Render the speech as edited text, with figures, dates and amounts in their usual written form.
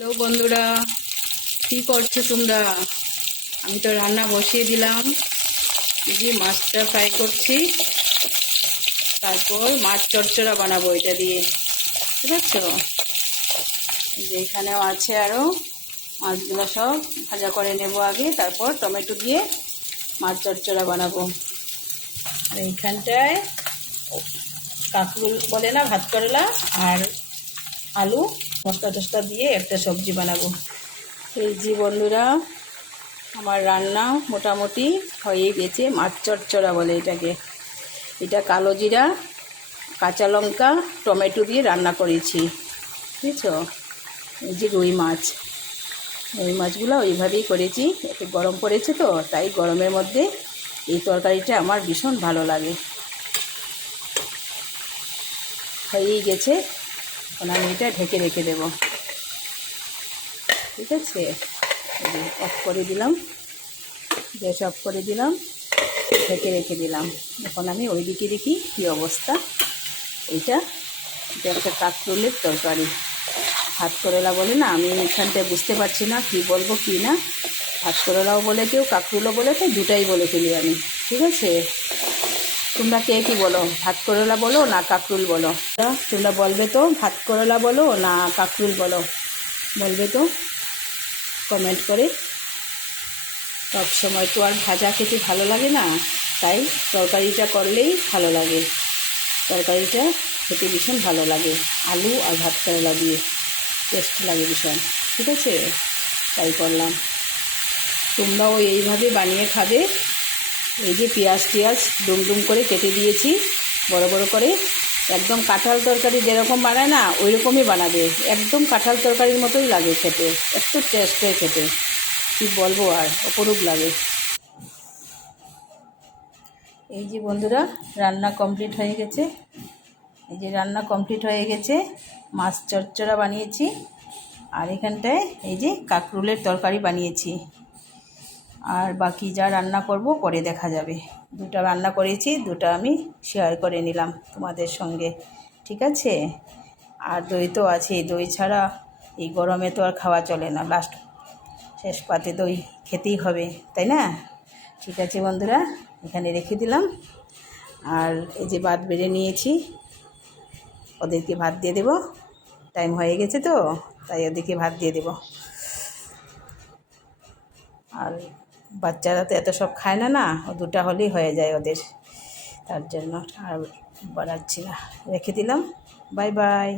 Hello বন্ধুরা, কি করছো তোমরা? আমি তো রান্না বসিয়ে দিলাম। এই যে মাছটা ফ্রাই করছি, তারপর মাছ চচ্চড়া বানাবো এটা দিয়ে। ঠিক আছে, যে এখানেও আছে আরও মাছগুলো সব ভাজা করে নেব আগে, তারপর টমেটো দিয়ে মাছ চচ্চড়া বানাবো। আর এইখানটায় কাঁকরোল বলে না, ভাত করলা আর আলু মশলা টসলা দিয়ে একটা সবজি বানাবো। এই যে বন্ধুরা, আমার রান্না মোটামুটি হয়ে গেছে। মাছ চচ্চড়া বলে এটাকে। এটা কালো জিরা, কাঁচা লঙ্কা, টমেটো দিয়ে রান্না করেছি, বুঝেছো? এই যে রুই মাছগুলো ওইভাবেই করেছি। একটু গরম পড়েছে তো, তাই গরমের মধ্যে এই তরকারিটা আমার ভীষণ ভালো লাগে। হয়েই গেছে, এখন আমি এটা ঢেকে রেখে দেব। ঠিক আছে, অফ করে দিলাম, গ্যাস অফ করে দিলাম, ঢেকে রেখে দিলাম। এখন আমি ওইদিকে দেখি কী অবস্থা। এটা একটা কাঁকরোলের তরকারি, ভাত করলা বলে না, আমি এখানটায় বুঝতে পারছি না কি বলবো কি না। ভাত করলাও বলে কেউ, কাঁকরোলও বলে, তাই দুটাই বলে ফেলি আমি। ঠিক আছে, তোমরা কে কী বলো? ভাত করলা বলো না কাঁকরোল বলো? তোমরা বলবে তো, ভাত করলা বলো না কাঁকরোল বলো? বলবে তো কমেন্ট করে। সব সময় তো আর ভাজা খেতে ভালো লাগে না, তাই তরকারিটা করলেই ভালো লাগে। তরকারিটা খেতে ভীষণ ভালো লাগে, আলু আর ভাত করলা দিয়ে টেস্ট লাগে ভীষণ। ঠিক আছে, তাই করলাম। তোমরাও এইভাবে বানিয়ে খাবে। এই যে পেঁয়াজ ডুম করে কেটে দিয়েছি বড় বড় করে। একদম কাঁঠাল তরকারি যেরকম বানায় না, ওই রকমই বানাবে। একদম কাঁঠাল তরকারির মতোই লাগে খেতে, একটু টেস্ট হয়ে খেতে, কী বলবো, আর অপরূপ লাগে। এই যে বন্ধুরা, রান্না কমপ্লিট হয়ে গেছে। এই যে রান্না কমপ্লিট হয়ে গেছে, মাছ চচ্চড়া বানিয়েছি, আর এখানটায় এই যে কাঁকরোলের তরকারি বানিয়েছি। আর বাকি যা রান্না করব পরে দেখা যাবে। দুটো রান্না করেছি, দুটো আমি শেয়ার করে নিলাম তোমাদের সঙ্গে। ঠিক আছে, আর দই তো আছে, দই ছাড়া এই গরমে তো আর খাওয়া চলে না, লাস্ট শেষ পাতে দই খেতেই হবে, তাই না? ঠিক আছে বন্ধুরা, এখানে রেখে দিলাম। আর এই যে ভাত বেড়ে নিয়েছি, ওদেরকে ভাত দিয়ে দেব। টাইম হয়ে গেছে তো, তাই ওদেরকে ভাত দিয়ে দেব। আর বাচ্চারা তো এত সব খায় না, ও দুটো হলেই হয়ে যায় ওদের, তার জন্য আর বাড়াচ্ছি না, রেখে দিলাম। Bye bye.